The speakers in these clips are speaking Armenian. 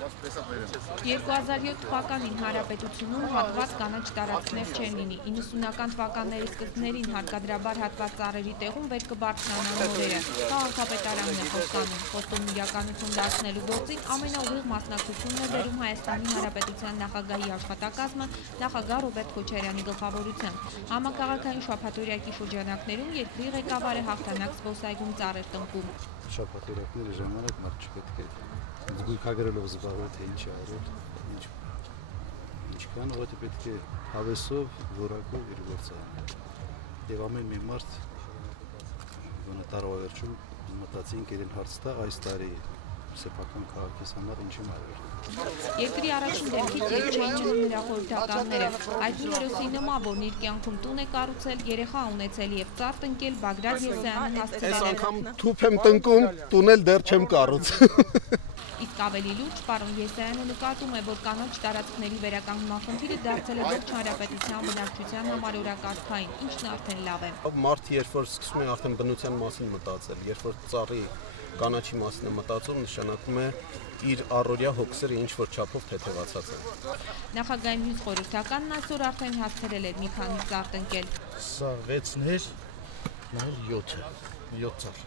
2007 թվականին Հանրապետությունում հատված կանաչ տարածքներ չեն լինի, 90-ական թվականների սկզբներին հարկադրաբար հատված ծառերի տեղում վեր կբարձրանան նորերը, քաղաքապետարանն է խոստանում, խոստումն իրականություն դարձնելու գործին ամենաուղիղ մասնակցությունն է բերում Հայաստանի Հանրապետության նախագահի աշխատակազմը նախագահ Ռոբերտ Քոչարյանի գլխավորությամբ, համակարգային շաբաթօրյակի շրջանակներում երկրի ղեկավարը հաղթանակ զբոսայգում ծառեր տնկում։ Շաբաթօրյակների ժամանակ մարդ չպետք է զգույքագրելով զբաղվել, թե ինչ արել, ինչքան ուղղակի պետք է հավեսով, որակով իր գործը անել։ Եվ ամեն մի մարդ տարվա վերջում մտածենք իրեն հարց տա այս տարի սեփական քաղաքիս համար ինչ եմ արել։ Երկրի առաջին դեպքից ետ չէին մնում նրա խորհրդականները։ Հայտնի հերոսի նման, որն իր կյանքում տուն է կառուցել, երեխա ունեցել եւ ծառ տնկել, Բագրատ Եսայանը հասցրել է։ Այս անգամ թուփ եմ տնկում, տուն էլ դեռ չեմ կառուցել։ Իսկ ավելի լուրջ, պարոն Եսայանը նկատում է, որ կանաչ տարածքների վերականգնման խնդիրը դարձել է ողջ հանրապետության բնակչության համար օրակարգային, ինչն արդեն լավ է։ Մարդը երբ որ սկսում է արդեն բնության մասին մտածել, երբ որ ծառի կանաչի մասին է մտածում, նշանակում է իր առօրյա հոգսերը ինչ-որ չափով թեթևացած են։ Նախագահի մյուս խորհրդականն այսօր արդեն հասցրել է մի քանի ծառ տնկել։ Սա 6-ներ, նայել 7 ծառ։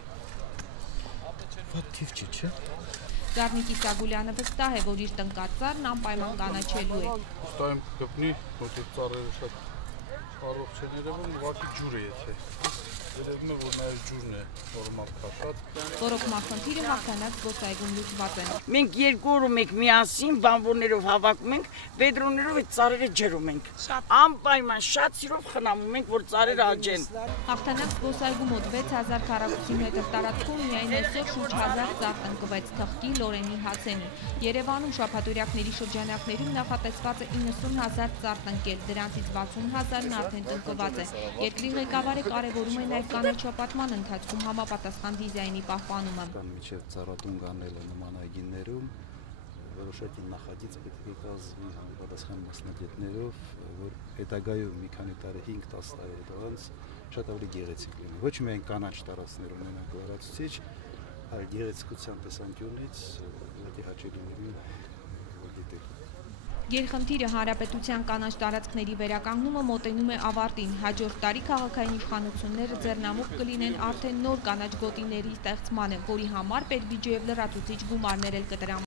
Ո՞տ թիվ չի, չէ՞։ Գառնիկ Իսագուլյանը վստահ է, որ իր տնկած ծառն անպայման կանաչելու է։ Վստահ եմ կգտնի, որտեղ ծառերը շատ առողջ են երևում, ուղղակի ջուր է եթե։ Երևում է, որ նաև ջուրն է նորմալ քաշած։ Ռոռոկման խնդիրը հաղթանակ զբոսայգում լուծված է։ Մենք 2 օր ու մեկ միասին բանվորներով հավաքում ենք, վեդրոներով այդ ծառերը ջրում ենք։ Անպայման շատ սիրով խնամում ենք, որ ծառերը աճեն։ Հաղթանակ զբոսայգու մոտ 6000 քառակուսի մետր տարածքում միայն այսօր շուրջ 1000 ծառ տնկվեց թղթի, լորենի, հացենի։ Երևանում շաբաթօրյակների շրջանակներում նախատեսված է 90000 ծառ տնկել, դրանցից 60000-ն արդեն տնկված է։ Երկրի ղեկավարը կարևորում է նաև կանաչապատման ընթացքում համապատասխան դիզայնի պահպանումը։ Մինչև ծառատուն գանելը նման այգիներում որոշակի նախագիծ պետք է կազմվի համապատասխան մասնագետներով, որ հետագայում մի քանի տարի 5-10 տարի հետո շատ ավելի գեղեցիկ լինի։ Ոչ միայն կանաչ տարածքներ ունենանք լրացուցիչ, այլ գեղեցկության տեսանկյունից հաճելի լինի դիտել։ Գերխնդիրը հանրապետության կանաչ տարածքների վերականգնումը մոտենում է ավարտին։ Հաջորդ տարի քաղաքային իշխանությունները ձեռնամուխ կլինեն արդեն նոր կանաչ գոտիների ստեղծմանը, որի համար պետբյուջեև լրացուցիչ գումարներ էլ կտրան։